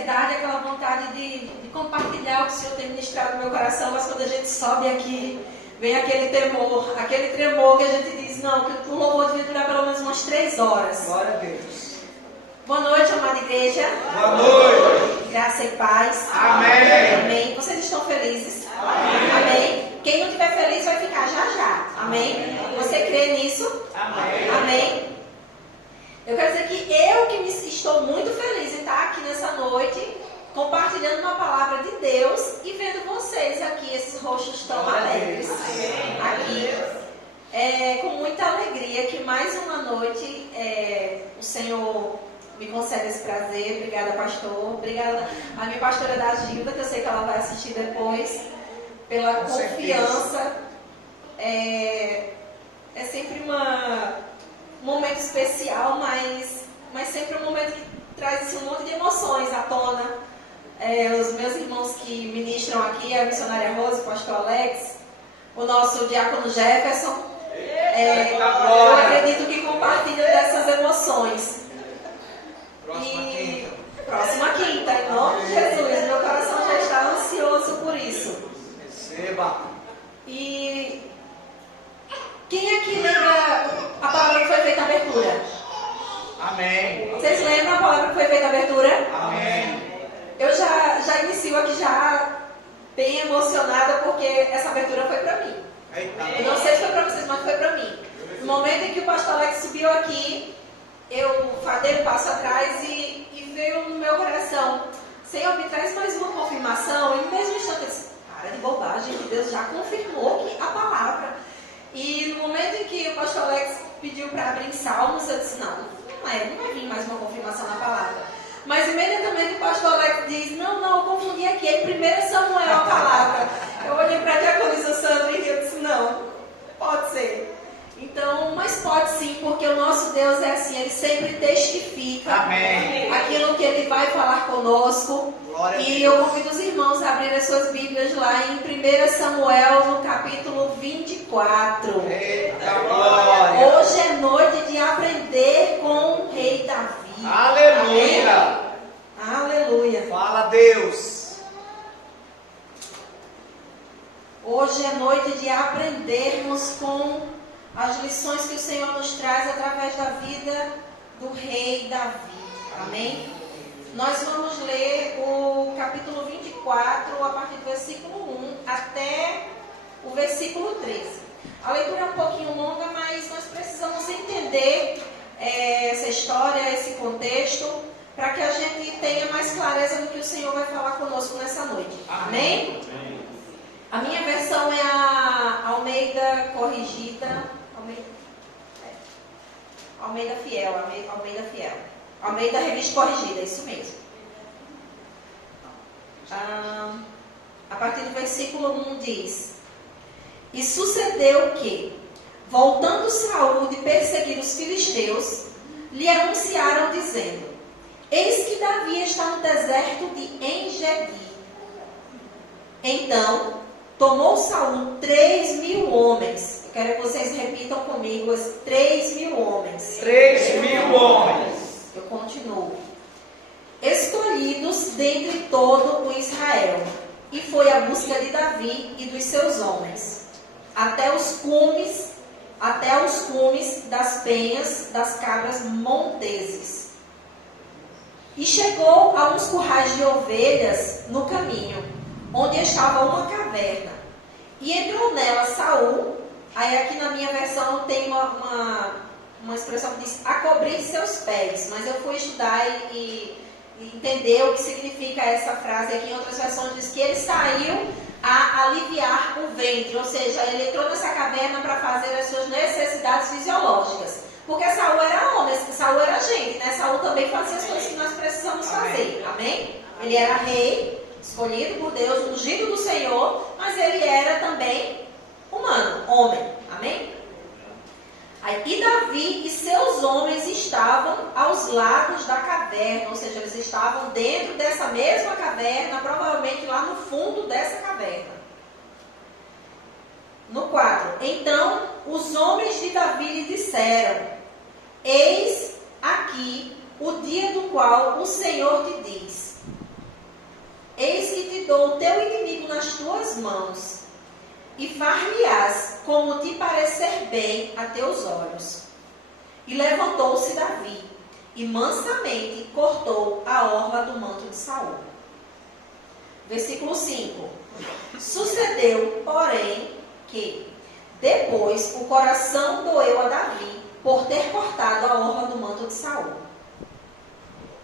ansiedade, aquela vontade de compartilhar o que o Senhor tem ministrado no meu coração, mas quando a gente sobe aqui, vem aquele tremor que a gente diz, não, que o louvor devia durar pelo menos umas 3 horas. Glória a Deus. Boa noite, amada igreja. Boa noite. Graça e paz. Amém. Amém. Vocês estão felizes? Amém. Amém. Quem não estiver feliz vai ficar já já. Amém. Você crê nisso? Amém. Amém. Eu quero dizer que eu estou muito feliz em estar aqui nessa noite, compartilhando uma palavra de Deus e vendo vocês aqui, esses rostos tão alegres aqui. Com muita alegria que mais uma noite o Senhor me concede esse prazer. Obrigada, pastor. Obrigada a minha pastora da Gilda, que eu sei que ela vai assistir depois, pela confiança. É sempre um momento especial, mas sempre um momento que traz assim, um monte de emoções à tona. Os meus irmãos que ministram aqui, a missionária Rose, o pastor Alex, o nosso diácono Jefferson, eu acredito que compartilham dessas emoções. Próxima quinta, em nome de Jesus, meu coração já está ansioso por isso. Receba. E quem aqui lembra a palavra que foi feita a abertura? Amém. Vocês lembram a palavra que foi feita a abertura? Amém. Eu já inicio aqui já bem emocionada, porque essa abertura foi para mim. Eu não sei se foi para vocês, mas foi para mim. No momento em que o pastor Alex subiu aqui, eu dei um passo atrás e veio no meu coração: Senhor, me traz mais uma confirmação. E no mesmo instante eu disse: para de bobagem, que Deus já confirmou a palavra. E no momento em que o pastor Alex pediu para abrir em Salmos, eu disse: não vai vir mais uma confirmação na palavra. Mas imediatamente o pastor Alex diz: não, eu confundi aqui, é 1 Samuel a palavra. Eu olhei para a diaconisa Sandra e eu disse: não pode ser. Então, mas pode sim, porque o nosso Deus é assim, Ele sempre testifica. Amém. Aquilo que Ele vai falar conosco. E eu convido os irmãos a abrirem as suas Bíblias lá em 1 Samuel, no capítulo 24. Eita glória. Hoje é noite de aprender com o rei Davi. Aleluia. Amém? Aleluia. Fala, Deus. Hoje é noite de aprendermos com as lições que o Senhor nos traz através da vida do rei Davi. Amém? Nós vamos ler o capítulo 24, a partir do versículo 1 até o versículo 13. A leitura é um pouquinho longa, mas nós precisamos entender essa história, esse contexto, para que a gente tenha mais clareza do que o Senhor vai falar conosco nessa noite. Amém? Amém. A minha versão é a Almeida corrigida, Almeida fiel, Almeida revista corrigida, isso mesmo. A partir do versículo 1 diz: e sucedeu que, voltando Saul de perseguir os filisteus, lhe anunciaram dizendo: eis que Davi está no deserto de En-Gedi. Então tomou Saul 3.000 homens. Eu quero que vocês repitam comigo: 3.000 homens. 3.000 homens. Eu continuo. Escolhidos dentre todo o Israel, e foi à busca de Davi e dos seus homens, até os cumes das penhas das cabras monteses. E chegou a uns currais de ovelhas no caminho, onde estava uma caverna. E entrou nela Saul. Aí aqui na minha versão tem uma expressão que diz: a cobrir seus pés. Mas eu fui estudar e entender o que significa essa frase. Aqui em outras versões diz que ele saiu a aliviar o ventre. Ou seja, ele entrou nessa caverna para fazer as suas necessidades fisiológicas. Porque Saul era homem, Saul era gente, né? Saul também fazia as coisas que nós precisamos fazer. Amém? Ele era rei, escolhido por Deus, ungido do Senhor, mas ele era também humano, homem. Amém? Aí, e Davi e seus homens estavam aos lados da caverna, ou seja, eles estavam dentro dessa mesma caverna, provavelmente lá no fundo dessa caverna. No 4, então os homens de Davi lhe disseram: eis aqui o dia do qual o Senhor te diz: dou o teu inimigo nas tuas mãos, e far-lhe-ás como te parecer bem a teus olhos. E levantou-se Davi, e mansamente cortou a orla do manto de Saul. Versículo 5. Sucedeu, porém, que depois o coração doeu a Davi por ter cortado a orla do manto de Saul.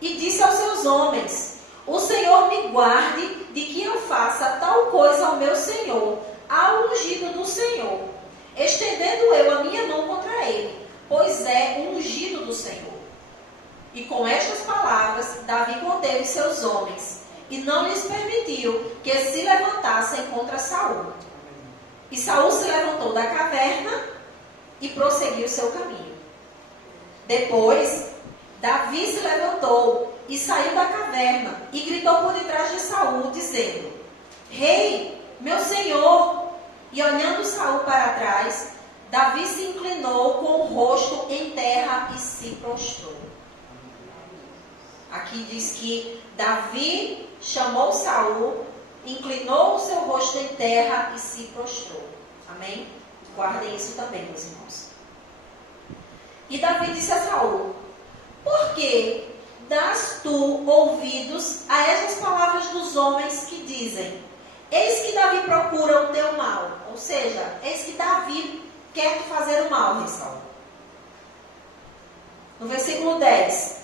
E disse aos seus homens: o Senhor me guarde de que eu faça tal coisa ao meu Senhor, ao ungido do Senhor, estendendo eu a minha mão contra ele, pois é o ungido do Senhor. E com estas palavras, Davi conteve seus homens, e não lhes permitiu que se levantassem contra Saul. E Saul se levantou da caverna e prosseguiu seu caminho. Depois, Davi se levantou e saiu da caverna e gritou por detrás de Saul, dizendo: Rei, meu senhor! E olhando Saul para trás, Davi se inclinou com o rosto em terra e se prostrou. Aqui diz que Davi chamou Saul, inclinou o seu rosto em terra e se prostrou. Amém? Guardem isso também, meus irmãos. E Davi disse a Saul: por que dás tu ouvidos a essas palavras dos homens que dizem: eis que Davi procura o teu mal? Ou seja, eis que Davi quer te fazer o mal, rei Saul. No versículo 10,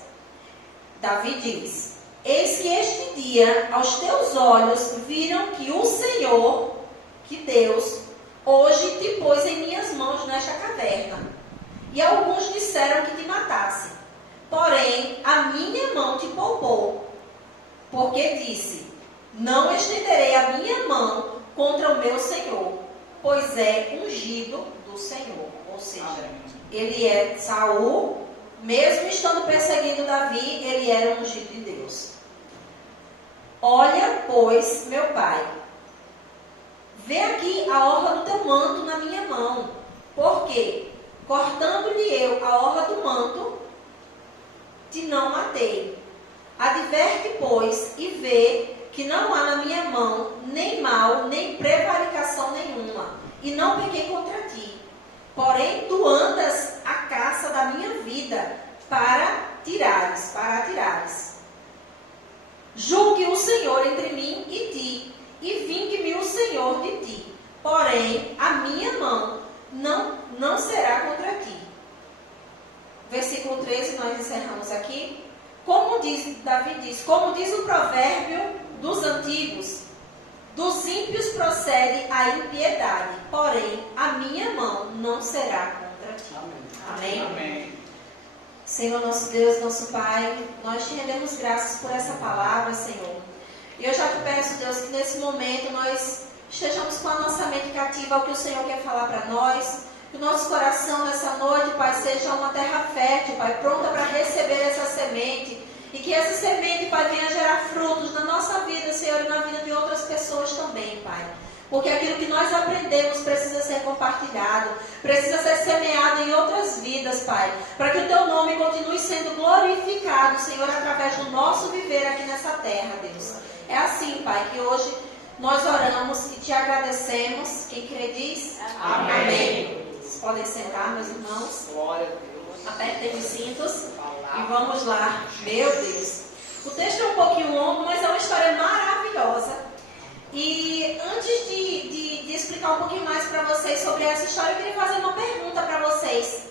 Davi diz: eis que este dia aos teus olhos viram que o Senhor, que Deus, hoje te pôs em minhas mãos nesta caverna. E alguns disseram que te matasse. Porém, a minha mão te poupou. Porque disse: não estenderei a minha mão contra o meu Senhor, pois é ungido do Senhor. Ou seja, ele é Saul, mesmo estando perseguindo Davi, ele era ungido de Deus. Olha, pois, meu pai, vê aqui a orla do teu manto na minha mão, porque, cortando-lhe eu a orla do manto, te não matei. Adverte, pois, e vê que não há na minha mão nem mal, nem prevaricação nenhuma, e não pequei contra ti. Porém, tu andas à caça da minha vida para atirares. Julgue o Senhor entre mim e ti, e vingue-me o Senhor de ti. Porém, a minha mão não será contra ti. Versículo 13, nós encerramos aqui. Davi diz, como diz o provérbio dos antigos: dos ímpios procede a impiedade, porém a minha mão não será contra ti. Amém? Amém. Senhor nosso Deus, nosso Pai, nós te rendemos graças por essa palavra, Senhor. E eu já te peço, Deus, que nesse momento nós estejamos com a nossa mente cativa ao que o Senhor quer falar para nós. Que o nosso coração nessa noite, Pai, seja uma terra fértil, Pai, pronta para receber essa semente. E que essa semente, Pai, venha gerar frutos na nossa vida, Senhor, e na vida de outras pessoas também, Pai. Porque aquilo que nós aprendemos precisa ser compartilhado, precisa ser semeado em outras vidas, Pai. Para que o Teu nome continue sendo glorificado, Senhor, através do nosso viver aqui nessa terra, Deus. É assim, Pai, que hoje nós oramos e te agradecemos. Quem crê diz? Amém. Amém. Vocês podem sentar, meus irmãos. Glória a Deus. Apertem os cintos e vamos lá. Meu Deus. O texto é um pouquinho longo, mas é uma história maravilhosa. E antes de explicar um pouquinho mais para vocês sobre essa história, eu queria fazer uma pergunta para vocês.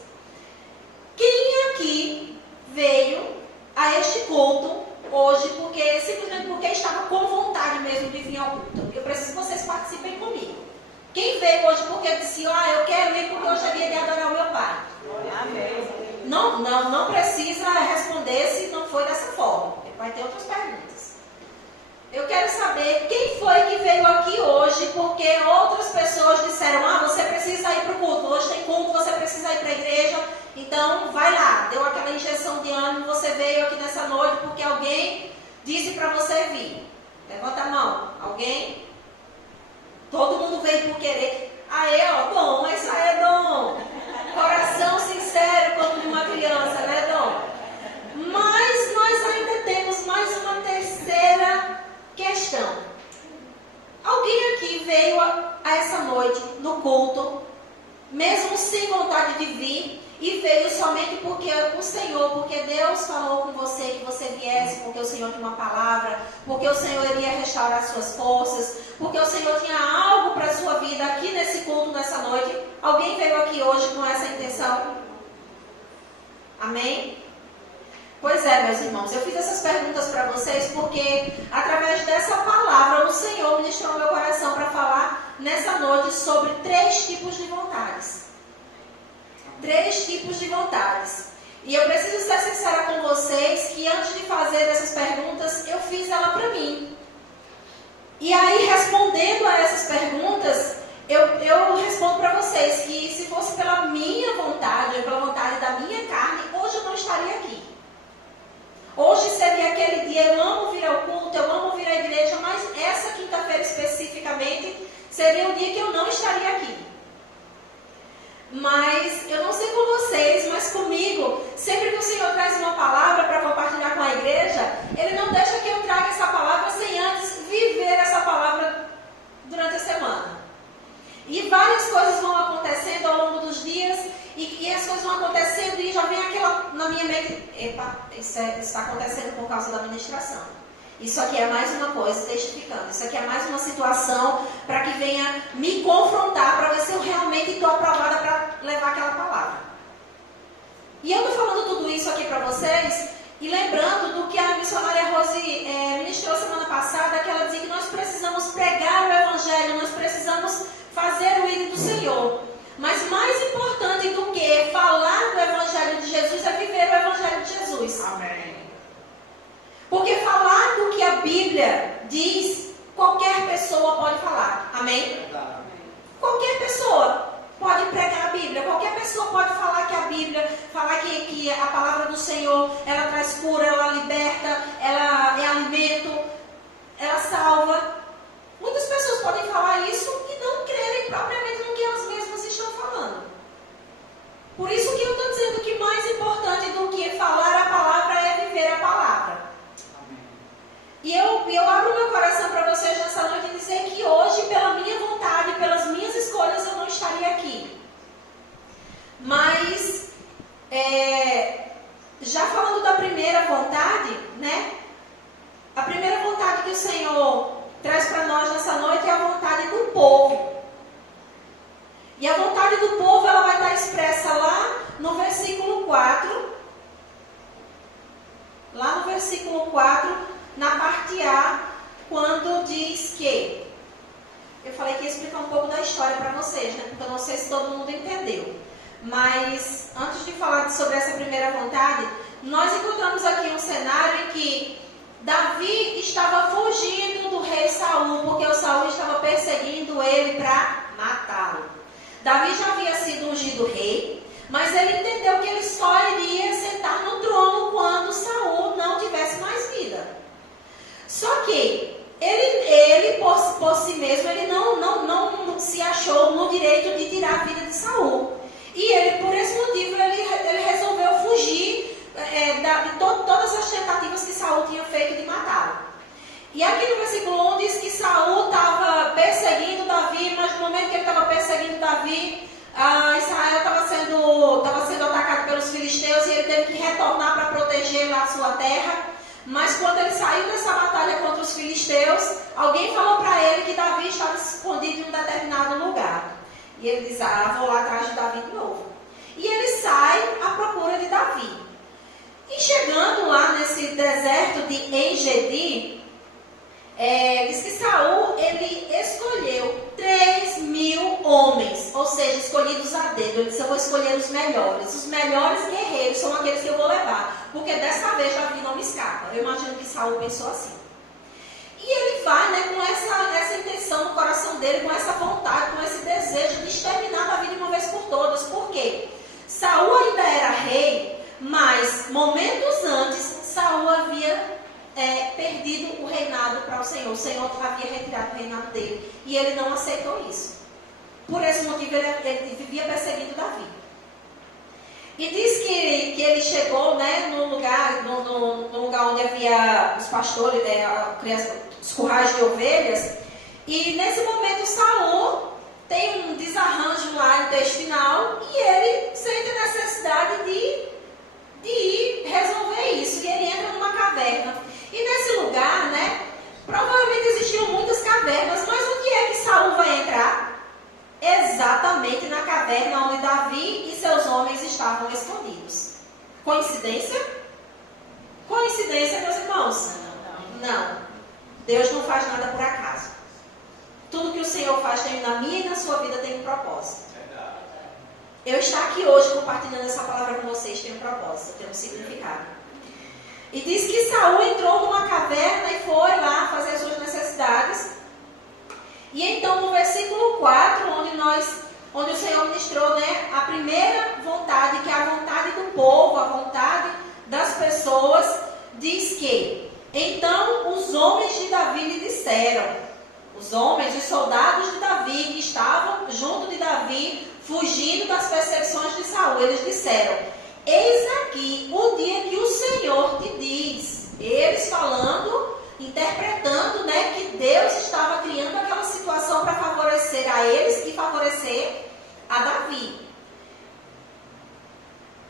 Quem aqui veio a este culto hoje simplesmente porque estava com vontade mesmo de vir ao culto? Eu preciso que vocês participem comigo. Quem veio hoje porque disse: eu quero ir porque hoje é dia de adorar o meu Pai? Amém. Não precisa responder se não foi dessa forma. Vai ter outras perguntas. Eu quero saber quem foi que veio aqui hoje porque outras pessoas disseram: você precisa ir para o culto, hoje tem culto, você precisa ir para a igreja, então vai lá. Deu aquela injeção de ânimo, você veio aqui nessa noite porque alguém disse para você vir. Levanta a mão. Alguém? Todo mundo veio por querer. Dom, isso aí é dom. Coração sincero como de uma criança, né, Dom? Mas nós ainda temos mais uma terceira questão. mesmo sem vontade de vir, e veio somente porque o Senhor, porque Deus falou com você que você viesse, porque o Senhor tinha uma palavra, porque o Senhor iria restaurar suas forças, porque o Senhor tinha algo para a sua vida aqui nesse culto, nessa noite. Alguém veio aqui hoje com essa intenção? Amém? Pois é, meus irmãos, eu fiz essas perguntas para vocês porque através dessa palavra o Senhor ministrou meu coração para falar nessa noite sobre 3 tipos de vontades. 3 tipos de vontades. E eu preciso ser sincera com vocês que antes de fazer essas perguntas, eu fiz ela para mim. E aí, respondendo a essas perguntas, eu respondo para vocês que se fosse pela minha vontade, ou pela vontade da minha carne, hoje eu não estaria aqui. Hoje seria aquele dia, eu amo vir ao culto, eu amo vir à igreja, mas essa quinta-feira especificamente seria o dia que eu não estaria aqui. Mas eu não sei com vocês, mas comigo, sempre que o Senhor traz uma palavra para compartilhar com a igreja, Ele não deixa que eu traga essa palavra sem antes viver essa palavra durante a semana. E várias coisas vão acontecendo ao longo dos dias, e as coisas vão acontecendo e já vem aquela na minha mente, epa, isso está acontecendo por causa da ministração. Isso aqui é mais uma coisa, testificando. Isso aqui é mais uma situação para que venha me confrontar, para ver se eu realmente estou aprovada para levar aquela palavra. E eu estou falando tudo isso aqui para vocês, e lembrando do que a missionária Rose ministrou semana passada, que ela dizia que nós precisamos pregar o Evangelho, nós precisamos fazer o ídolo do Senhor. Mas mais importante do que falar do Evangelho de Jesus é viver o Evangelho de Jesus. Amém. Porque falar do que a Bíblia diz, qualquer pessoa pode falar. Amém? Qualquer pessoa pode pregar a Bíblia. Qualquer pessoa pode falar que a Bíblia, falar que a palavra do Senhor, ela traz cura, ela liberta, ela é alimento, ela salva. Muitas pessoas podem falar isso e não crerem propriamente no que elas mesmas estão falando. Por isso que eu estou dizendo que mais importante do que falar a palavra é viver a palavra. E eu abro meu coração para vocês nessa noite e dizer que hoje, pela minha vontade, pelas minhas escolhas, eu não estaria aqui. Mas, já falando da primeira vontade, né? A primeira vontade que o Senhor traz para nós nessa noite é a vontade do povo. E a vontade do povo, ela vai estar expressa lá no versículo 4. Lá no versículo 4, na parte A, quando diz que... Eu falei que ia explicar um pouco da história para vocês, né? Porque eu não sei se todo mundo entendeu. Mas, antes de falar sobre essa primeira vontade, nós encontramos aqui um cenário em que Davi estava fugindo do rei Saul, porque o Saul estava perseguindo ele para matá-lo. Davi já havia sido ungido rei, mas ele entendeu que ele só iria sentar no trono quando Saul não tivesse mais vida. Só que ele por si mesmo, ele não se achou no direito de tirar a vida de Saul. E ele, por esse motivo, ele resolveu fugir de todas as tentativas que Saul tinha feito de matá-lo. E aqui no versículo 1 diz que Saul estava perseguindo Davi, mas no momento que ele estava perseguindo Davi, Israel estava sendo atacado pelos filisteus e ele teve que retornar para proteger lá a sua terra. Mas quando ele saiu dessa batalha contra os filisteus, alguém falou para ele que Davi estava escondido em um determinado lugar. E ele diz, vou lá atrás de Davi de novo. E ele sai à procura de Davi. E chegando lá nesse deserto de En-Gedi, diz que Saul, ele escolheu 3.000 homens, ou seja, escolhidos a dedo. Ele disse, eu vou escolher os melhores guerreiros são aqueles que eu vou levar, porque dessa vez Davi não me escapa. Eu imagino que Saul pensou assim. E ele vai, né, com essa intenção no coração dele, com essa vontade, com esse desejo de exterminar Davi de uma vez por todas. Por quê? Saul ainda era rei, mas momentos antes, Saul havia perdido o reinado para o Senhor. O Senhor havia retirado o reinado dele. E ele não aceitou isso. Por esse motivo, ele vivia perseguindo Davi. E diz que ele chegou, né, no lugar onde havia os pastores, os currais de ovelhas. E nesse momento, Saul tem um desarranjo lá intestinal e ele sente a necessidade de ir resolver isso. E ele entra numa caverna. E nesse lugar, né, provavelmente existiam muitas cavernas, mas onde é que Saul vai entrar? Exatamente na caverna onde Davi e seus homens estavam escondidos. Coincidência? Coincidência, meus irmãos? Não. Deus não faz nada por acaso. Tudo que o Senhor faz tem na minha e na sua vida tem um propósito. Eu estar aqui hoje compartilhando essa palavra com vocês tem um propósito, tem um significado. E diz que Saul entrou numa caverna e foi lá fazer as suas necessidades. E então no versículo 4, onde o Senhor ministrou, né, a primeira vontade, que é a vontade do povo, a vontade das pessoas, diz que então os homens de Davi lhe disseram, os homens, os soldados de Davi que estavam junto de Davi, fugindo das perseguições de Saul, eles disseram: eis aqui o dia que o Senhor te diz. Eles falando, interpretando, né, que Deus estava criando aquela situação para favorecer a eles e favorecer a Davi.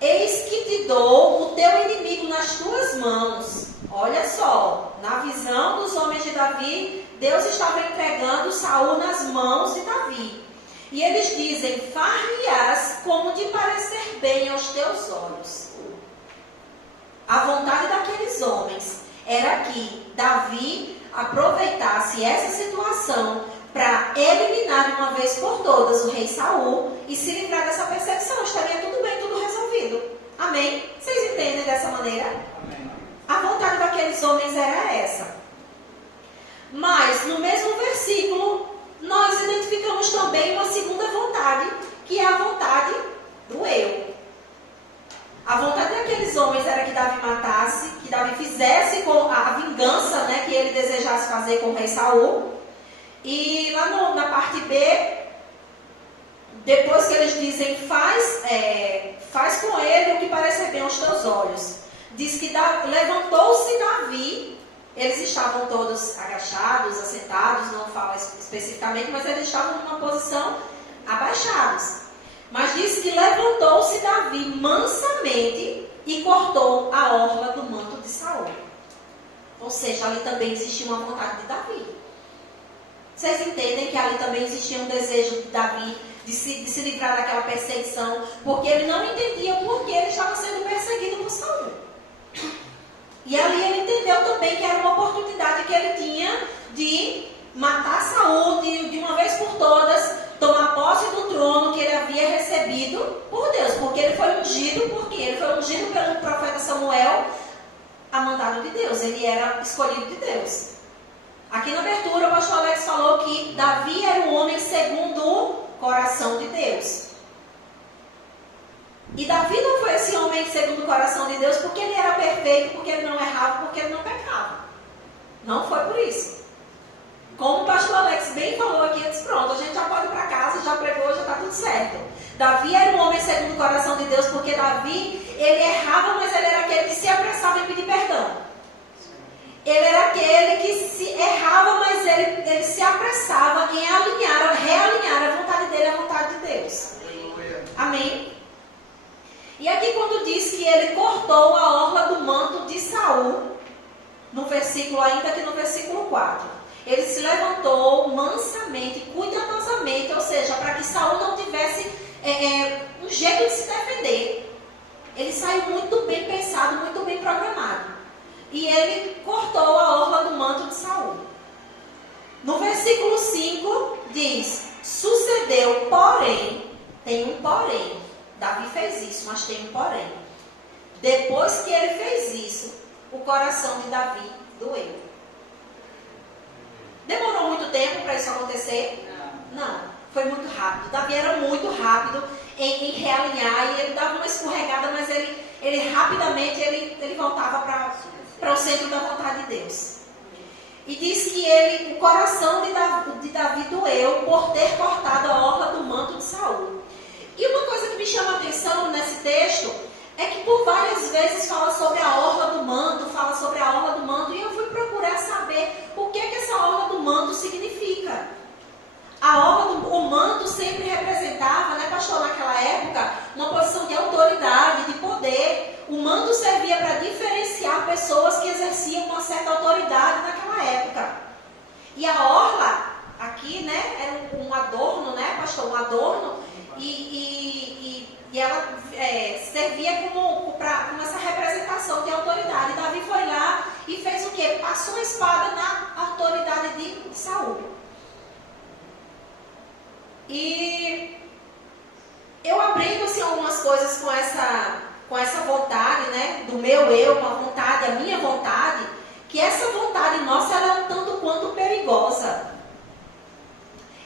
Eis que te dou o teu inimigo nas tuas mãos. Olha só, na visão dos homens de Davi, Deus estava entregando Saul nas mãos de Davi. E eles dizem: far-lhe-ás como te parecer bem aos teus olhos. A vontade daqueles homens era que Davi aproveitasse essa situação para eliminar de uma vez por todas o rei Saul e se livrar dessa perseguição. Estaria tudo bem, tudo resolvido. Amém? Vocês entendem dessa maneira? Amém. A vontade daqueles homens era essa. Mas no mesmo versículo nós identificamos também uma segunda vontade, que é a vontade do eu. A vontade daqueles homens era que Davi matasse, que Davi fizesse com a vingança, né, que ele desejasse fazer com o rei Saul. E lá na parte B, depois que eles dizem: faz com ele o que parecer bem aos teus olhos. Diz que levantou-se Davi. Eles estavam todos agachados, assentados, não fala especificamente, mas eles estavam numa posição abaixados. Mas diz que levantou-se Davi mansamente e cortou a orla do manto de Saul. Ou seja, ali também existia uma vontade de Davi. Vocês entendem que ali também existia um desejo de Davi de se livrar daquela perseguição, porque ele não entendia por que ele estava sendo perseguido por Saul. E ali ele entendeu também que era uma oportunidade que ele tinha de matar Saul, de uma vez por todas, tomar posse do trono que ele havia recebido por Deus. Porque ele foi ungido, pelo profeta Samuel, a mandado de Deus. Ele era escolhido de Deus. Aqui na abertura o pastor Alex falou que Davi era um homem segundo o coração de Deus. E Davi não foi esse homem segundo o coração de Deus porque ele era perfeito, porque ele não errava, porque ele não pecava. Não foi por isso. Como o pastor Alex bem falou aqui, eu disse: pronto, a gente já pode ir para casa, já pregou, já está tudo certo. Davi era um homem segundo o coração de Deus porque Davi, ele errava, mas ele era aquele que se apressava em pedir perdão. Ele era aquele que se errava, mas ele se apressava em realinhar a vontade dele à vontade de Deus. Amém? E aqui quando diz que ele cortou a orla do manto de Saul, no versículo, ainda que no versículo 4, ele se levantou mansamente, cuidadosamente, ou seja, para que Saul não tivesse um jeito de se defender. Ele saiu muito bem pensado, muito bem programado. E ele cortou a orla do manto de Saul. No versículo 5 diz: sucedeu, porém, tem um porém. Davi fez isso, mas tem um porém. Depois que ele fez isso, o coração de Davi doeu. Demorou muito tempo para isso acontecer? Não. Foi muito rápido. Davi era muito rápido em realinhar, e ele dava uma escorregada, mas ele rapidamente ele voltava para o centro da vontade de Deus. E diz que o coração de Davi doeu por ter cortado a orla do manto de Saul. E uma coisa que me chama a atenção nesse texto é que por várias vezes fala sobre a orla do manto, e eu fui procurar saber o que essa orla do manto significa. O manto Saul. E eu aprendo assim, algumas coisas com essa vontade, né? Do meu eu, com a vontade, a minha vontade, que essa vontade nossa ela é um tanto quanto perigosa.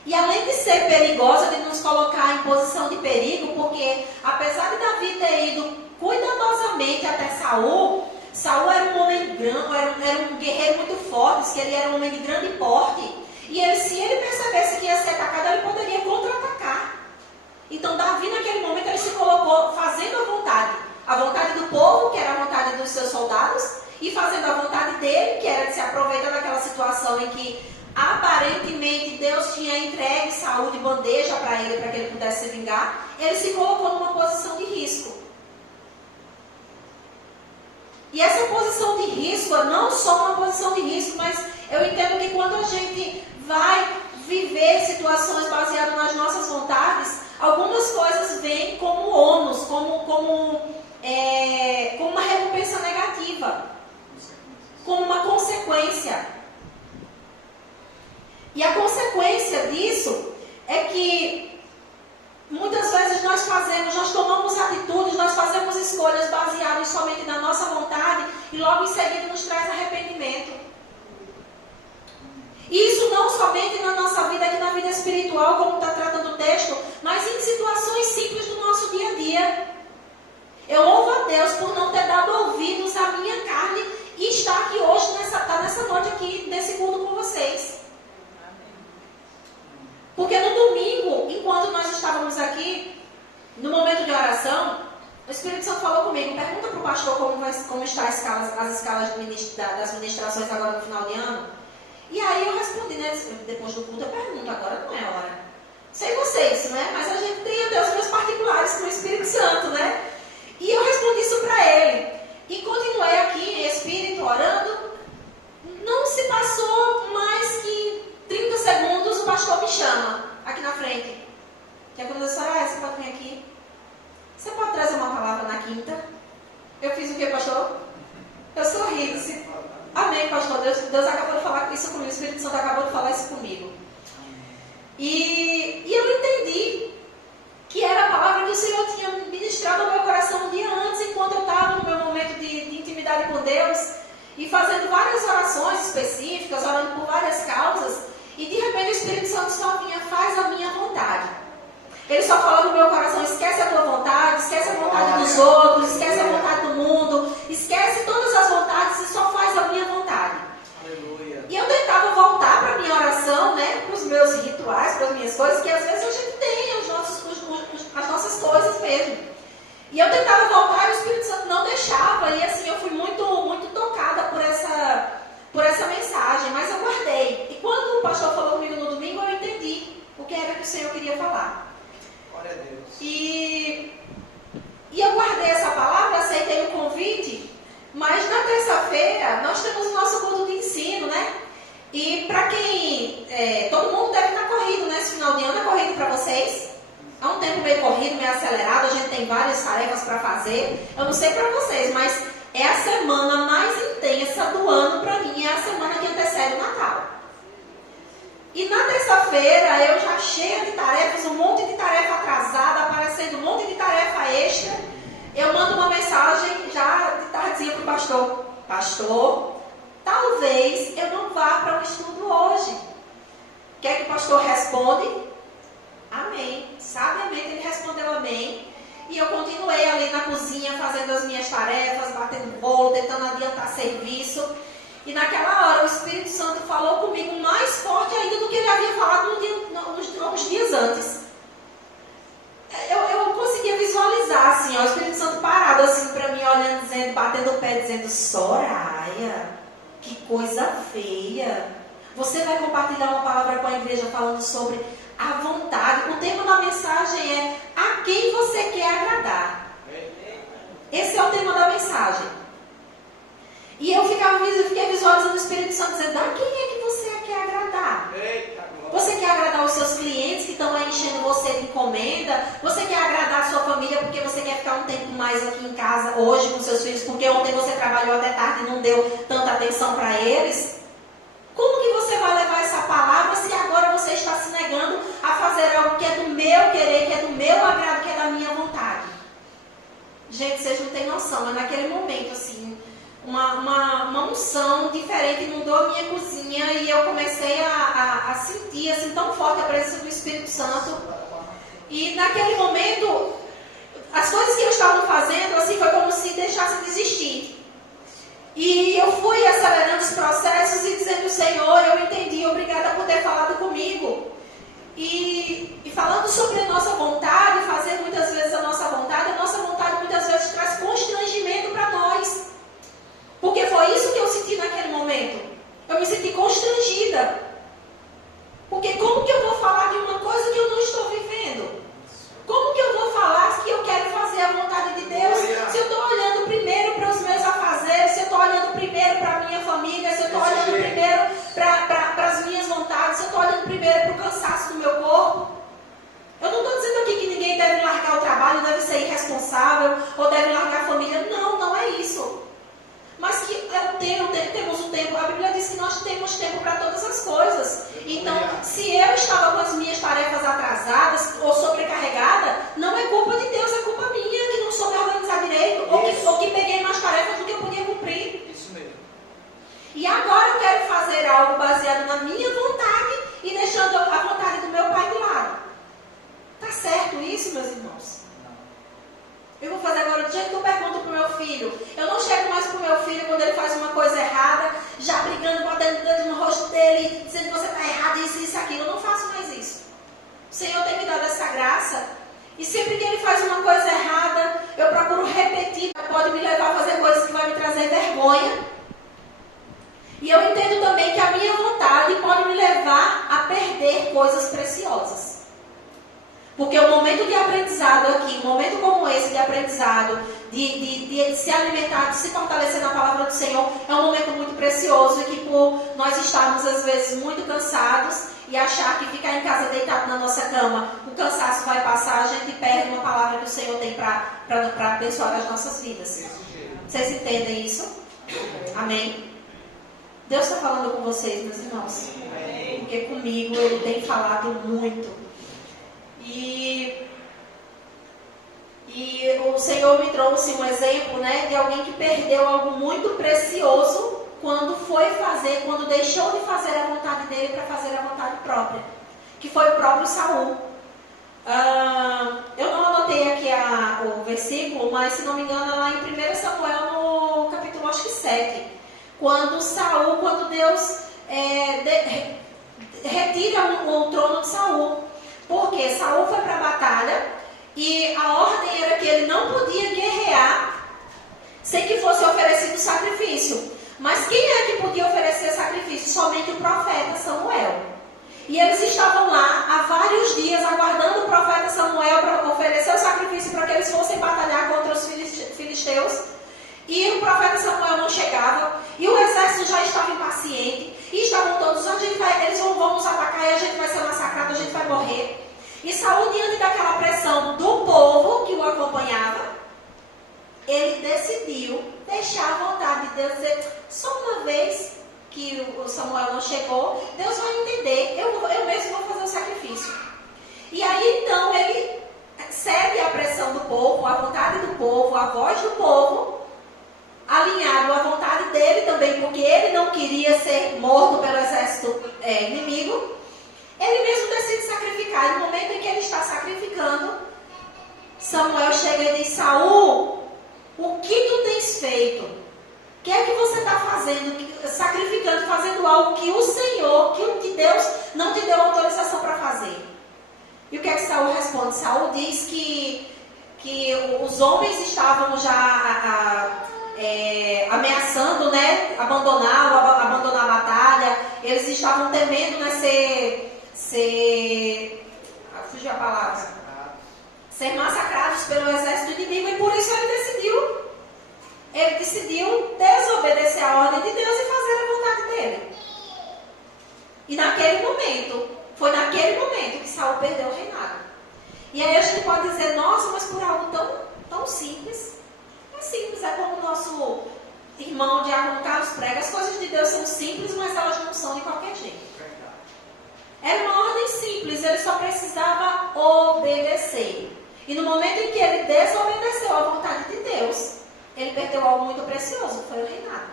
E além de ser perigosa, de nos colocar em posição de perigo, porque apesar de Davi ter ido cuidadosamente até Saul, Saul era um homem grande, era um guerreiro muito forte, diz que ele era um homem de grande porte. E se ele percebesse que ia ser atacado, ele poderia contra-atacar. Então Davi naquele momento ele se colocou fazendo a vontade do povo, que era a vontade dos seus soldados, e fazendo a vontade dele, que era de se aproveitar daquela situação em que aparentemente Deus tinha entregue Saul de bandeja para que ele pudesse se vingar. Ele se colocou numa posição de risco. E essa posição de risco é não só uma posição de risco, mas eu entendo que quando a gente vai viver situações baseadas nas nossas vontades, algumas coisas vêm como ônus, como uma recompensa negativa, como uma consequência. E a consequência disso é que muitas vezes nós tomamos atitudes, nós fazemos escolhas baseadas somente na nossa vontade e logo em seguida nos traz arrependimento. E isso não somente na nossa vida, aqui na vida espiritual, como está tratando o texto, mas em situações simples do nosso dia a dia. Eu louvo a Deus por não ter dado ouvidos à minha carne e estar aqui hoje, nessa noite aqui, nesse culto com vocês. Porque no domingo, enquanto nós estávamos aqui, no momento de oração, o Espírito Santo falou comigo, pergunta para o pastor como estão as escalas das ministrações agora no final de ano. E aí eu respondi, né, depois do culto, eu pergunto, agora não é hora. Sei vocês, né, mas a gente tem até os meus particulares com o Espírito Santo, né. E eu respondi isso para ele. E continuei aqui em espírito, orando. Não se passou mais que 30 segundos, o pastor me chama aqui na frente. Que é quando eu disse, você pode vir aqui? Você pode trazer uma palavra na quinta? Eu fiz o que, pastor? Eu sorri, disse, amém, pastor. Deus acabou de falar isso comigo, o Espírito Santo acabou de falar isso comigo. E eu entendi que era a palavra que o Senhor tinha ministrado ao meu coração um dia antes, enquanto eu estava no meu momento de intimidade com Deus, e fazendo várias orações específicas, orando por várias causas, e de repente o Espírito Santo só vinha, faz a minha vontade. Ele só falou no meu coração, esquece a tua vontade, esquece a vontade dos outros, esquece a vontade do mundo, esquece todas as vontades e só faz a minha vontade. Aleluia. E eu tentava voltar para a minha oração, né, para os meus rituais, para as minhas coisas, que às vezes a gente tem as nossas coisas mesmo. E eu tentava voltar e o Espírito Santo não deixava, e assim, eu fui muito, muito tocada por essa mensagem, mas eu guardei. E quando o pastor falou comigo no domingo, eu entendi o que era que o Senhor queria falar. Glória a Deus. E eu guardei essa palavra, aceitei o convite, mas na terça-feira nós temos o nosso culto de ensino, né? E para quem... todo mundo deve estar corrido, né? Esse final de ano é corrido para vocês? É um tempo meio corrido, meio acelerado, a gente tem várias tarefas para fazer. Eu não sei para vocês, mas é a semana mais intensa do ano para mim, é a semana que antecede o Natal. E na terça-feira, eu já cheia de tarefas, um monte de tarefa atrasada, aparecendo um monte de tarefa extra, eu mando uma mensagem já de tardezinha para o pastor. Pastor, talvez eu não vá para o estudo hoje. O que é que o pastor responde? Amém. Sabiamente ele respondeu amém. E eu continuei ali na cozinha fazendo as minhas tarefas, batendo bolo, tentando adiantar serviço. E naquela hora o Espírito Santo falou comigo mais forte ainda do que ele havia falado uns dias antes. Eu conseguia visualizar assim, o Espírito Santo parado assim para mim, olhando, dizendo, batendo o pé, dizendo, Soraya, que coisa feia. Você vai compartilhar uma palavra com a igreja falando sobre a vontade. O tema da mensagem é a quem você quer agradar. Esse é o tema da mensagem. E eu fiquei visualizando o Espírito Santo dizendo, a quem é que você quer agradar? Você quer agradar os seus clientes que estão aí enchendo você de encomenda? Você quer agradar a sua família porque você quer ficar um tempo mais aqui em casa hoje com seus filhos, porque ontem você trabalhou até tarde e não deu tanta atenção para eles? Como que você vai levar essa palavra comecei a sentir assim, tão forte a presença do Espírito Santo. E naquele momento, as coisas que eu estava fazendo, assim, foi como se deixasse de existir. E eu fui acelerando os processos e dizendo, Senhor, eu entendi, obrigada por ter falado comigo. E falando sobre a nossa vontade, fazer muitas vezes a nossa vontade muitas vezes traz constrangimento para nós. Porque foi isso que eu senti naquele momento. Eu me senti constrangida. Porque como que eu vou falar de uma coisa que eu não estou vivendo? Como que eu vou falar que eu quero fazer a vontade de Deus se eu estou olhando primeiro para os meus afazeres, se eu estou olhando primeiro para a minha família, se eu estou olhando primeiro para as minhas vontades, se eu estou olhando primeiro para o cansaço do meu corpo? Eu não estou dizendo aqui que ninguém deve largar o trabalho, deve ser irresponsável ou deve largar a família. Não, não é isso. Mas que temos um tempo, a Bíblia diz que nós temos tempo para todas as coisas. Então, se eu estava com as minhas tarefas atrasadas ou sobrecarregada, não é culpa de Deus, é culpa minha que não soube organizar direito ou que peguei mais tarefas do que eu podia cumprir. Isso mesmo. E agora eu quero fazer algo baseado na minha vontade e deixando a vontade do meu pai de lado. Tá certo isso, meus irmãos? Eu vou fazer agora do jeito que eu pergunto pro meu filho. Eu não chego mais pro meu filho quando ele faz uma coisa errada, já brigando, botando o dedo no rosto dele, dizendo que você está errado, isso, aquilo. Eu não faço mais isso. O Senhor tem me dado essa graça. E sempre que ele faz uma coisa errada, eu procuro repetir. Pode me levar a fazer coisas que vai me trazer vergonha. E eu entendo também que a minha vontade pode me levar a perder coisas preciosas. Porque o momento de aprendizado aqui, um momento como esse de aprendizado, de se alimentar, de se fortalecer na palavra do Senhor, é um momento muito precioso e que por nós estarmos às vezes muito cansados e achar que ficar em casa deitado na nossa cama, o cansaço vai passar, a gente perde uma palavra que o Senhor tem para abençoar as nossas vidas. Vocês entendem isso? Amém? Deus está falando com vocês, meus irmãos. Porque comigo Ele tem falado muito. E o Senhor me trouxe um exemplo, né, de alguém que perdeu algo muito precioso quando deixou de fazer a vontade dele para fazer a vontade própria, que foi o próprio Saul. Eu não anotei aqui o versículo, mas se não me engano é lá em 1 Samuel, no capítulo acho que 7, quando Deus retira o trono de Saul. Porque Saul foi para a batalha e a ordem era que ele não podia guerrear sem que fosse oferecido sacrifício. Mas quem é que podia oferecer sacrifício? Somente o profeta Samuel. E eles estavam lá há vários dias aguardando o profeta Samuel para oferecer o sacrifício para que eles fossem batalhar contra os filisteus. E o profeta Samuel não chegava e o exército já estava impaciente. E estavam todos, eles vão nos atacar e a gente vai ser massacrado, a gente vai morrer. E Saul, diante daquela pressão do povo que o acompanhava, ele decidiu deixar a vontade de Deus, dizer, só uma vez que o Samuel não chegou, Deus vai entender, eu mesmo vou fazer o sacrifício. E aí então ele cede à pressão do povo, à vontade do povo, à voz do povo, alinhado à vontade dele também, porque ele não queria ser morto pelo exército inimigo. Ele mesmo decide sacrificar. E no momento em que ele está sacrificando, Samuel chega e diz, Saul, o que tu tens feito? O que é que você está fazendo? Sacrificando, fazendo algo que o Senhor, que Deus não te deu autorização para fazer. E o que é que Saul responde? Saul diz que os homens estavam já ameaçando, né, abandonar a batalha. Eles estavam temendo, né, fugiu a palavra, ser massacrados pelo exército inimigo, e por isso ele decidiu desobedecer a ordem de Deus e fazer a vontade dele. E foi naquele momento que Saul perdeu o reinado. E aí a gente pode dizer, nossa, mas por algo tão simples. É simples, é como o nosso irmão Diácono Carlos prega, as coisas de Deus são simples, mas elas não são de qualquer jeito. Era uma ordem simples, ele só precisava obedecer. E no momento em que ele desobedeceu à vontade de Deus, ele perdeu algo muito precioso, que foi o reinado.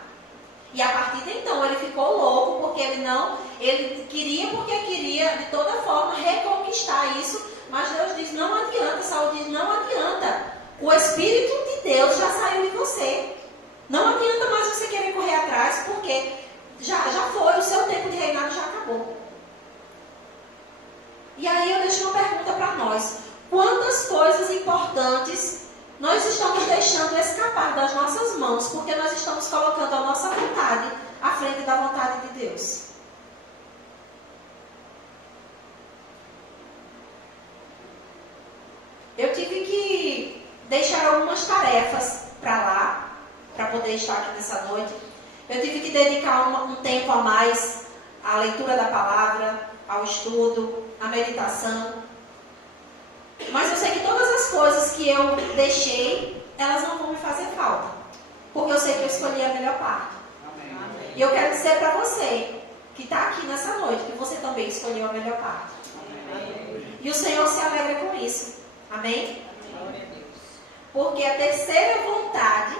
E a partir de então ele ficou louco, porque ele queria de toda forma reconquistar isso, mas Deus diz, não adianta, Saul diz, não adianta. O Espírito de Deus já saiu de você. Não adianta mais você querer correr atrás, porque já foi, o seu tempo de reinado já acabou. E aí eu deixo uma pergunta para nós. Quantas coisas importantes nós estamos deixando escapar das nossas mãos, porque nós estamos colocando a nossa vontade à frente da vontade de Deus? Eu tive que deixar algumas tarefas para lá, para poder estar aqui nessa noite. Eu tive que dedicar um tempo a mais à leitura da palavra, ao estudo, à meditação. Mas eu sei que todas as coisas que eu deixei, elas não vão me fazer falta. Porque eu sei que eu escolhi a melhor parte. Amém. E eu quero dizer para você, que está aqui nessa noite, que você também escolheu a melhor parte. Amém. E o Senhor se alegra com isso. Amém? Amém. Porque a terceira vontade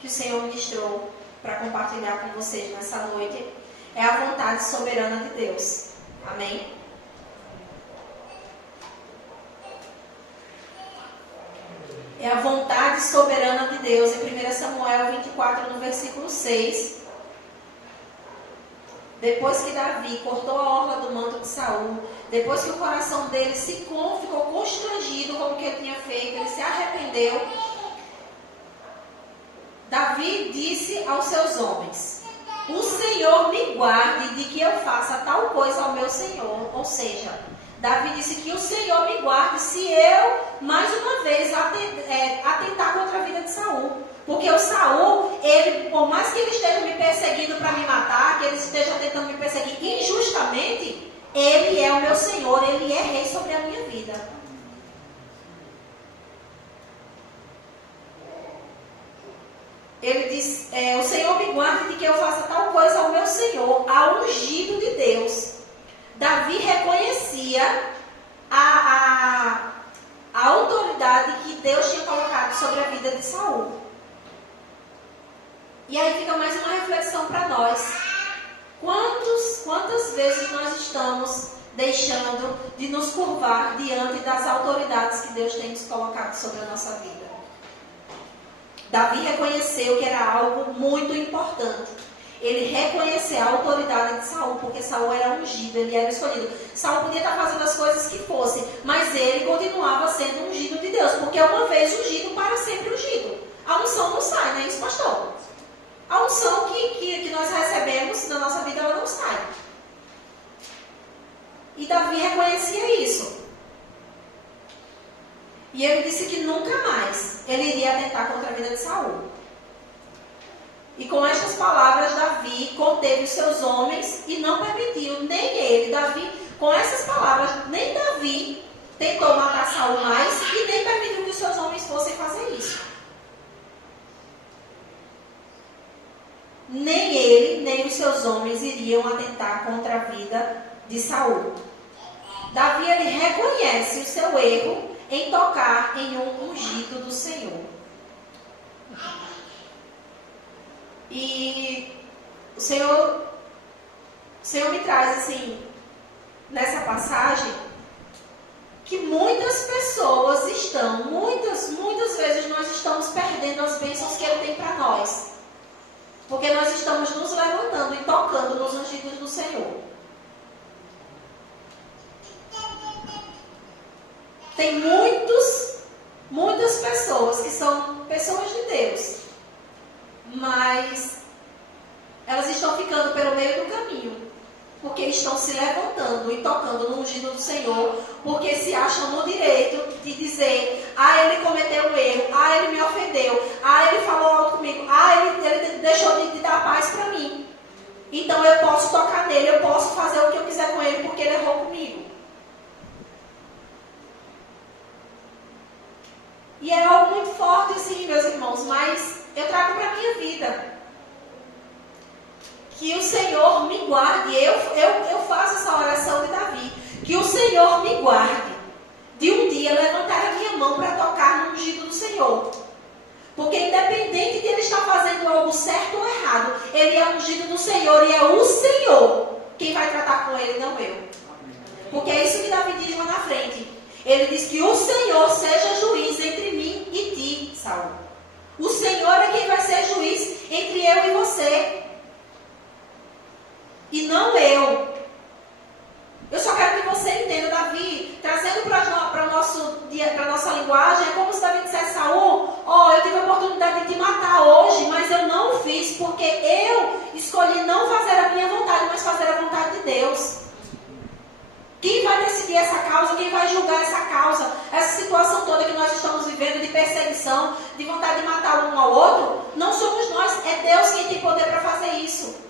que o Senhor ministrou para compartilhar com vocês nessa noite é a vontade soberana de Deus. Amém? É a vontade soberana de Deus. Em 1 Samuel 24, no versículo 6. Depois que Davi cortou a orla do manto de Saul, depois que o coração dele ficou constrangido com o que ele tinha feito, ele se arrependeu, Davi disse aos seus homens, o Senhor me guarde de que eu faça tal coisa ao meu Senhor. Ou seja, Davi disse que o Senhor me guarde se eu, mais uma vez, atentar contra a vida de Saul. Porque o Saul, ele, por mais que ele esteja me perseguindo para me matar, que ele esteja tentando me perseguir injustamente, ele é o meu Senhor, ele é rei sobre a minha vida. Ele diz, o Senhor me guarde de que eu faça tal coisa ao meu Senhor, ao ungido de Deus. Davi reconhecia a autoridade que Deus tinha colocado sobre a vida de Saul. E aí fica mais uma reflexão para nós. Quantas vezes nós estamos deixando de nos curvar diante das autoridades que Deus tem nos colocado sobre a nossa vida? Davi reconheceu que era algo muito importante. Ele reconheceu a autoridade de Saul, porque Saul era ungido, ele era escolhido. Saul podia estar fazendo as coisas que fossem, mas ele continuava sendo ungido de Deus, porque uma vez ungido, para sempre ungido. A unção não sai, não é isso, pastor? A unção que nós recebemos na nossa vida, ela não sai. E Davi reconhecia isso. E ele disse que nunca mais ele iria atentar contra a vida de Saul. E com estas palavras, Davi conteve os seus homens e não permitiu, nem ele, Davi, com essas palavras, nem Davi tentou matar Saul mais e nem permitiu que os seus homens fossem fazer isso. Nem ele, nem os seus homens iriam atentar contra a vida de Saul. Davi, ele reconhece o seu erro em tocar em um ungido do Senhor. E o Senhor me traz assim, nessa passagem, que muitas pessoas muitas vezes nós estamos perdendo as bênçãos que Ele tem para nós. Porque nós estamos nos levantando e tocando nos ungidos do Senhor. Tem muitas pessoas que são pessoas de Deus, mas elas estão ficando pelo meio do caminho, porque estão se levantando e tocando no ungido do Senhor, porque se acham no direito de dizer, ele cometeu um erro, ele me ofendeu, ele falou alto comigo, ele deixou de dar paz para mim, então eu posso tocar nele, eu posso fazer o que eu quiser com ele, porque ele errou comigo. E é algo muito forte, sim, meus irmãos, mas eu trago para a minha vida. Que o Senhor me guarde, eu faço essa oração de Davi, que o Senhor me guarde de um dia levantar a minha mão para tocar no ungido do Senhor. Porque independente de ele estar fazendo algo certo ou errado, ele é ungido do Senhor e é o Senhor quem vai tratar com ele, não eu. Porque é isso que Davi diz lá na frente. Ele diz que o Senhor seja juiz entre mim e ti, Saul. O Senhor é quem vai ser juiz entre eu e você. E não eu. Eu só quero que você entenda, Davi, trazendo para a nossa linguagem, é como se Davi dissesse, Saul, eu tive a oportunidade de te matar hoje, mas eu não fiz, porque eu escolhi não fazer a minha vontade, mas fazer a vontade de Deus. Quem vai decidir essa causa, quem vai julgar essa causa, essa situação toda que nós estamos vivendo de perseguição, de vontade de matar um ao outro, não somos nós, é Deus quem tem poder para fazer isso.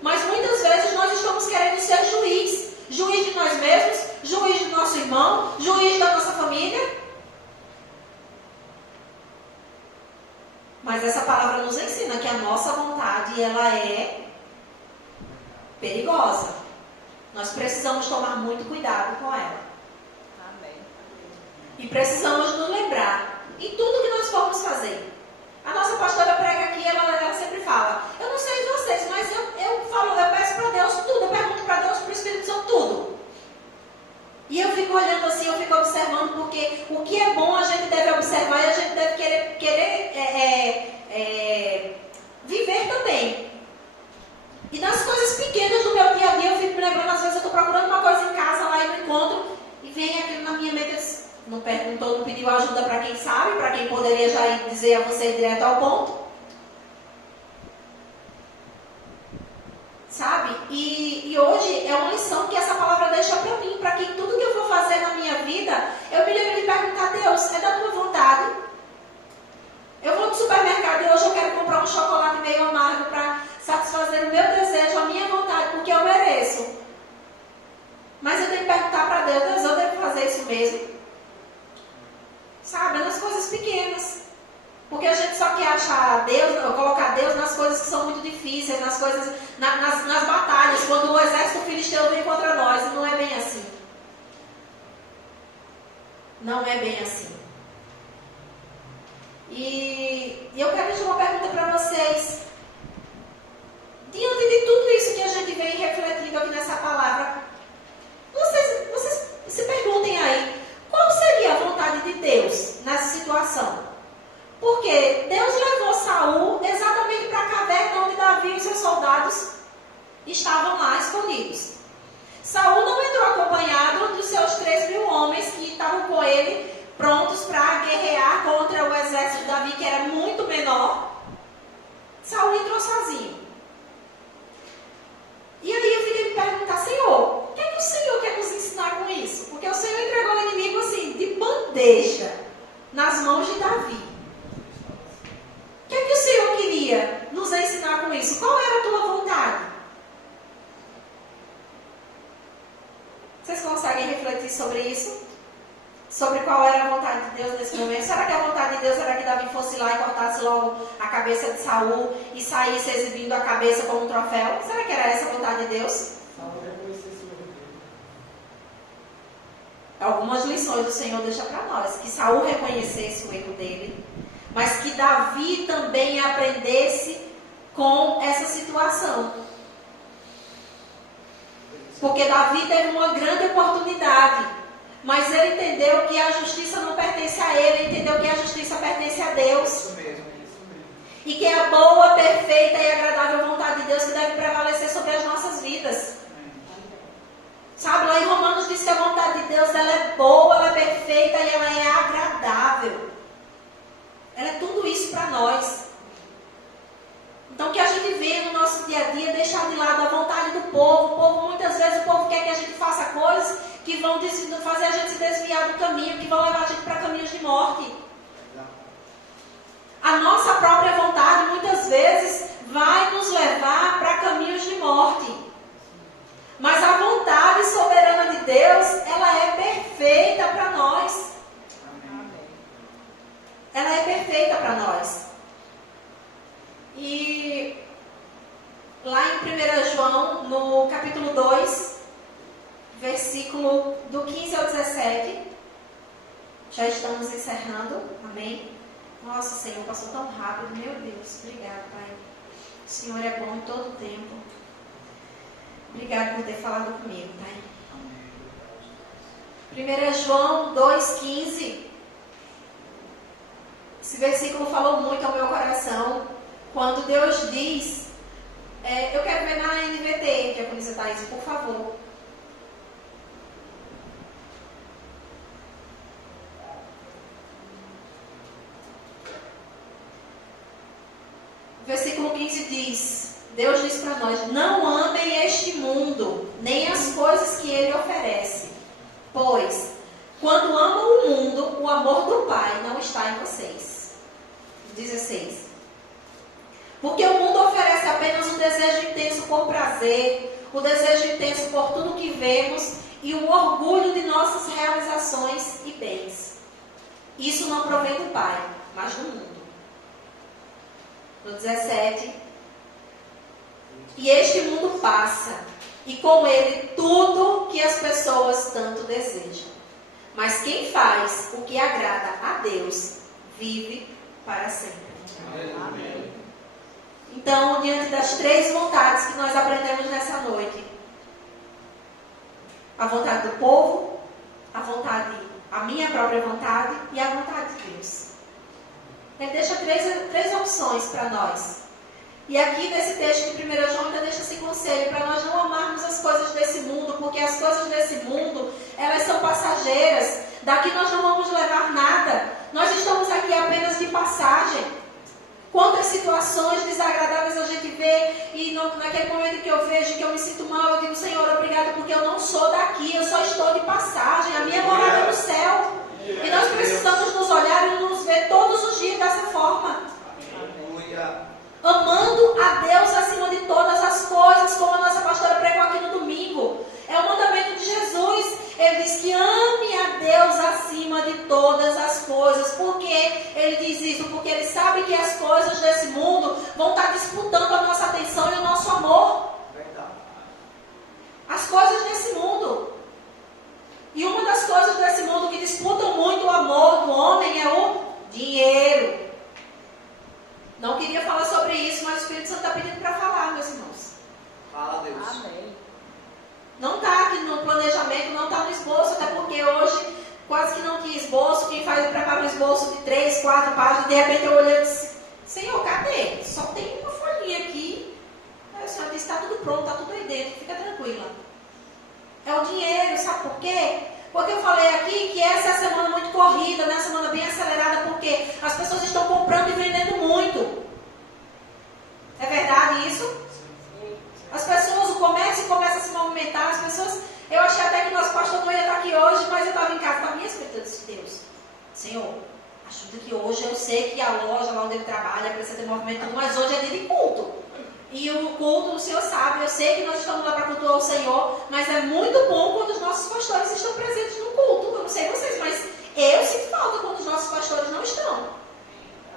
Mas muitas vezes nós estamos querendo ser juiz. Juiz de nós mesmos, juiz do nosso irmão, juiz da nossa família. Mas essa palavra nos ensina que a nossa vontade, ela é perigosa. Nós precisamos tomar muito cuidado com ela. Amém. E precisamos nos lembrar, em tudo que nós formos fazer. A nossa pastora prega aqui, ela sempre fala, eu não sei de vocês, mas eu peço para Deus tudo, eu pergunto para Deus, para o Espírito Santo, tudo. E eu fico olhando assim, eu fico observando, porque o que é bom a gente deve observar e a gente deve querer viver também. E nas coisas pequenas do meu dia a dia, eu fico me lembrando, às vezes eu estou procurando uma coisa em casa lá e não encontro, e vem aquilo na minha mente, não perguntou, não pediu ajuda para quem sabe, para quem poderia já ir dizer a você direto ao ponto. Sabe? E hoje é uma lição que essa palavra deixa para mim, para que tudo que eu for fazer na minha vida, eu me lembro de perguntar a Deus, é da tua vontade? Eu vou no supermercado e hoje eu quero comprar um chocolate meio amargo para satisfazer o meu desejo, a minha vontade, porque eu mereço. Mas eu tenho que perguntar para Deus, eu devo fazer isso mesmo? Sabe, nas coisas pequenas. Porque a gente só quer achar Deus, colocar Deus nas coisas que são muito difíceis, nas coisas, nas batalhas, quando o exército filisteu vem contra nós. E não é bem assim. Não é bem assim. E eu quero deixar uma pergunta para vocês. Diante de tudo isso que a gente vem refletindo aqui nessa palavra, vocês se perguntem aí, qual seria a vontade de Deus nessa situação? Porque Deus levou Saul exatamente para a caverna onde Davi e seus soldados estavam lá escondidos. Saul não entrou acompanhado dos seus 3.000 homens que estavam com ele, prontos para guerrear contra o exército de Davi, que era muito menor. Saul entrou sozinho. E aí eu fiquei me perguntar, Senhor, o que é que o Senhor quer nos ensinar com isso? Porque o Senhor entregou o inimigo assim, de bandeja, nas mãos de Davi. O que é que o Senhor queria nos ensinar com isso? Qual era a tua vontade? Vocês conseguem refletir sobre isso? Sobre qual era a vontade de Deus nesse momento? Será que a vontade de Deus era que Davi fosse lá e cortasse logo a cabeça de Saul e saísse exibindo a cabeça como um troféu? Será que era essa a vontade de Deus? Algumas lições do Senhor deixa para nós. Que Saul reconhecesse o erro dele, mas que Davi também aprendesse com essa situação. Porque Davi teve uma grande oportunidade, mas ele entendeu que a justiça não pertence a ele, ele entendeu que a justiça pertence a Deus. Isso mesmo. E que é a boa, perfeita e agradável vontade de Deus que deve prevalecer sobre as nossas vidas. Sabe, lá em Romanos diz que a vontade de Deus ela é boa, ela é perfeita e ela é agradável. Ela é tudo isso para nós. Então, que a gente venha no nosso dia a dia deixar de lado a vontade do povo. O povo, muitas vezes, o povo quer que a gente faça coisas que vão fazer a gente se desviar do caminho, que vão levar a gente para caminhos de morte. A nossa própria vontade, muitas vezes, vai nos levar para caminhos de morte. Mas a vontade soberana de Deus, ela é perfeita para nós. Ela é perfeita para nós. E lá em 1 João, no capítulo 2, versículo do 15 ao 17, encerrando. Amém? Nossa, Senhor, passou tão rápido. Meu Deus, obrigado, Pai. O Senhor é bom em todo tempo. Obrigado por ter falado comigo, Pai. 1 João 2,15. Esse versículo falou muito ao meu coração. Quando Deus diz... eu quero ver na NVT, que a polícia está isso, por favor. O versículo 15 diz... Deus diz para nós: não amem este mundo, nem as coisas que ele oferece. Pois, quando amam o mundo, o amor do Pai não está em vocês. 16. Porque o mundo oferece apenas um desejo intenso por prazer, o desejo intenso por tudo que vemos e o orgulho de nossas realizações e bens. Isso não provém do Pai, mas do mundo. No 17. E este mundo passa, e com ele tudo que as pessoas tanto desejam. Mas quem faz o que agrada a Deus, vive para sempre. Amém. Então, diante das 3 vontades que nós aprendemos nessa noite, a vontade do povo, a minha própria vontade e a vontade de Deus. Ele deixa três opções para nós. E aqui nesse texto de 1 João ainda deixa esse conselho para nós não amarmos as coisas desse mundo, porque as coisas desse mundo, elas são passageiras. Daqui nós não vamos levar nada. Nós estamos aqui apenas de passagem. Quantas situações desagradáveis a gente vê, e naquele momento que eu vejo que eu me sinto mal, eu digo: Senhor, obrigado, porque eu não sou daqui, eu só estou de passagem, a minha morada é no céu. E nós precisamos nos olhar e nos ver todos os dias dessa forma. Amando a Deus acima de todas as coisas, como a nossa pastora pregou aqui no domingo. É o mandamento de Jesus. Ele diz que ame a Deus acima de todas as coisas. Por que ele diz isso? Porque ele sabe que as coisas desse mundo vão estar disputando a nossa atenção e o nosso amor. As coisas desse mundo. E uma das coisas desse mundo que disputam muito o amor do homem é o dinheiro. Não queria falar sobre isso, mas o Espírito Santo está pedindo para falar, meus irmãos. Fala, Deus. Amém. Não está aqui no planejamento, não está no esboço, até porque hoje quase que não tinha esboço. Quem prepara um esboço de 3, 4 páginas, de repente eu olhei e disse: Senhor, cadê? Só tem uma folhinha aqui. Aí o Senhor disse: está tudo pronto, está tudo aí dentro, fica tranquila. É o dinheiro, sabe por quê? Porque eu falei aqui que essa é a semana muito corrida, né? A semana bem acelerada, porque as pessoas estão comprando e vendendo muito. É verdade isso? As pessoas, o comércio começa a se movimentar, as pessoas... Eu achei até que o nosso pastor não ia estar aqui hoje, mas eu estava em casa, estava me explicando isso, Deus. Senhor, ajuda que hoje eu sei que a loja lá onde ele trabalha precisa ter movimento, mas hoje é dia de culto. E o culto, o Senhor sabe, eu sei que nós estamos lá para cultuar o Senhor, mas é muito bom quando os nossos pastores estão presentes no culto. Eu não sei vocês, mas eu sinto falta quando os nossos pastores não estão.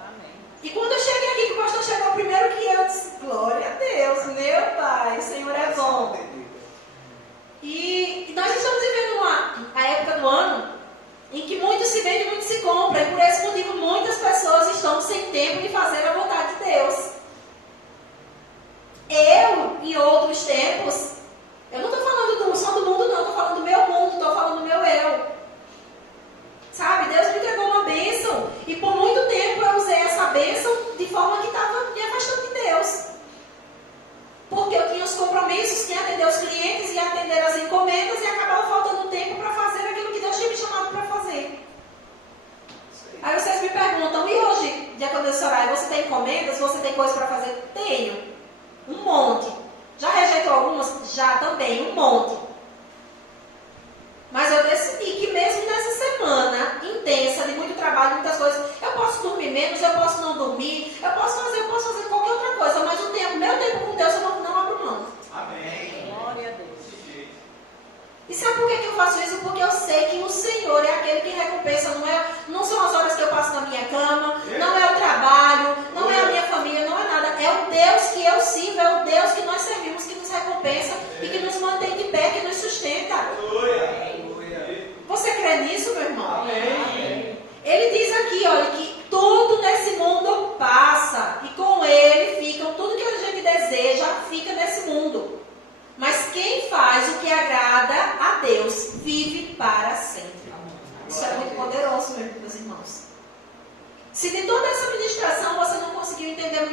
Amém. E quando eu cheguei aqui, que o pastor chegou primeiro que eu, disse: glória a Deus, meu Pai, o Senhor é bom. E nós estamos vivendo a época do ano em que muito se vende e muito se compra. E por esse motivo muitas pessoas estão sem tempo de fazer a vontade de Deus. Eu, em outros tempos, eu não estou falando só do mundo não, estou falando do meu mundo, estou falando do meu eu. Sabe, Deus me entregou uma bênção, e por muito tempo eu usei essa bênção de forma que estava me afastando de Deus. Porque eu tinha os compromissos, tinha atender os clientes e atender as encomendas, e acabava faltando tempo para fazer aquilo que Deus tinha me chamado para fazer. Aí vocês me perguntam: e hoje, dia quando eu orar, você tem encomendas? Você tem coisa para fazer? Tenho. Um monte. Já rejeitou algumas? Já também, um monte. Mas eu decidi que mesmo nessa semana intensa, de muito trabalho, muitas coisas, eu posso dormir menos, eu posso não dormir, eu posso fazer qualquer outra coisa, mas o meu tempo com Deus eu não abro mão. Amém. Glória a Deus. E sabe por que eu faço isso? Porque eu sei que o Senhor é aquele que recompensa, não são as horas que eu passo na minha cama, não é o trabalho, não é a minha família, não é nada. É o Deus que eu sirvo, é o Deus que nós servimos, que nos recompensa e que nos mantém de pé, que nos sustenta. Você crê nisso, meu irmão? Amém. Ele diz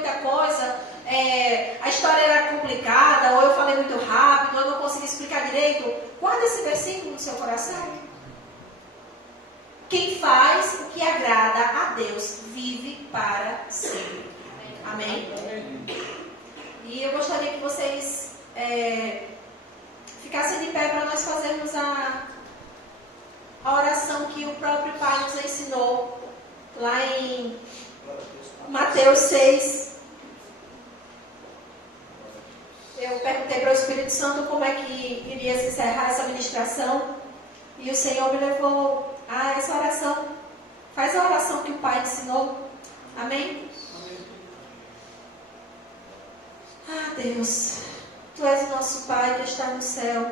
muita coisa, a história era complicada, ou eu falei muito rápido, ou eu não consegui explicar direito, guarda esse versículo no seu coração. Quem faz o que agrada a Deus vive para sempre. Amém? E eu gostaria que vocês ficassem de pé para nós fazermos a oração que o próprio Pai nos ensinou lá em Mateus 6. Eu perguntei para o Espírito Santo como é que iria se encerrar essa ministração, e o Senhor me levou a essa oração. Faz a oração que o Pai ensinou. Amém? Ah, Deus, Tu és o nosso Pai que está no céu.